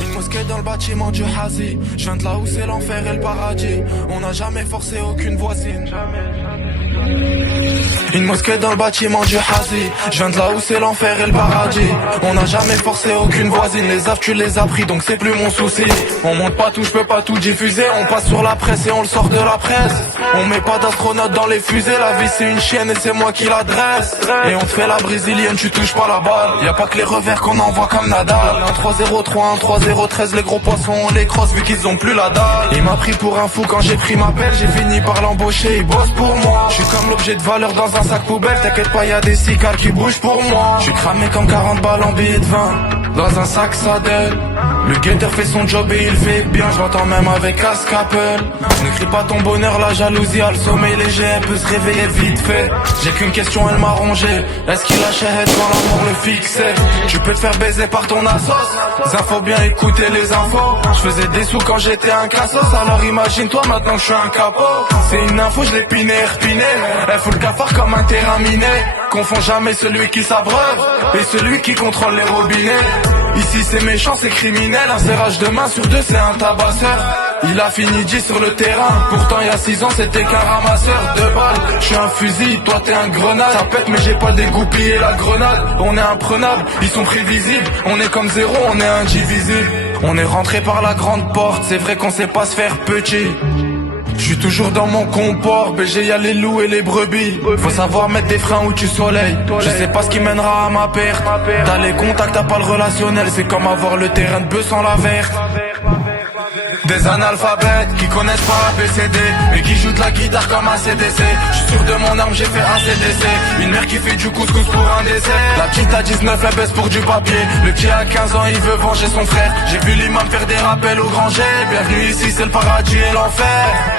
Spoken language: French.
Une mosquée dans le bâtiment du Hazi. Je viens de là où c'est l'enfer et le paradis. On n'a jamais forcé aucune voisine. Une mosquée dans le bâtiment du Hazi. Je viens de là où c'est l'enfer et le paradis. On n'a jamais forcé aucune voisine. Les affres tu les as pris donc c'est plus mon souci. On monte pas tout, je peux pas tout diffuser. On passe sur la presse et on le sort de la presse. On met pas d'astronautes dans les fusées. La vie c'est une chienne et c'est moi qui la dresse. Et on te fait la brésilienne, tu touches pas la balle. Y'a pas que les revers qu'on envoie comme Nadal. 1-3-0-3, 1-3-0-13. Les gros poissons on les crosse vu qu'ils ont plus la dalle. Il m'a pris pour un fou quand j'ai pris ma pelle. J'ai fini par l'embaucher, il bosse pour moi. Je suis comme l'objet de valeur dans un sac poubelle. T'inquiète pas y'a des cicares qui bougent pour moi. Je suis cramé comme 40 balles en billets de 20 dans un sac Sadel. Le guetteur fait son job et il fait bien. Je l'entends même avec casque Apple. N'écris pas ton bonheur, la jalousie a le sommeil léger. Elle peut se réveiller vite fait. J'ai qu'une question, elle m'a rongé. Est-ce qu'il a shahid quand l'amour le fixait? Tu peux te faire baiser par ton assos. Ça faut bien écouter les infos. Je faisais des sous quand j'étais un cassos. Alors imagine-toi maintenant que je suis un capot. C'est une info, je l'ai piné, repiné. Elle fout le cafard comme un terrain miné. Confonds jamais celui qui s'abreuve et celui qui contrôle les robinets. Ici c'est méchant, c'est criminel. Un serrage de main sur deux, c'est un tabasseur. Il a fini 10 sur le terrain. Pourtant il y a 6 ans c'était qu'un ramasseur de balles. Je suis un fusil, toi t'es un grenade. Ça pète mais j'ai pas dégoupillé la grenade. On est imprenable, ils sont prévisibles. On est comme zéro, on est indivisible. On est rentré par la grande porte. C'est vrai qu'on sait pas se faire petit. Je suis toujours dans mon comport, BG y'a les loups et les brebis. Faut savoir mettre des freins où tu soleilles. Je sais pas ce qui mènera à ma perte. T'as les contacts, t'as pas le relationnel. C'est comme avoir le terrain de bœuf sans la verte. Des analphabètes qui connaissent pas ABCD et qui jouent de la guitare comme un CDC. Je suis sûr de mon arme, j'ai fait un CDC. Une mère qui fait du couscous pour un dessert. La petite à 19, elle baisse pour du papier. Le petit à 15 ans, il veut venger son frère. J'ai vu l'imam faire des rappels au grand jet. Bienvenue ici, c'est le paradis et l'enfer.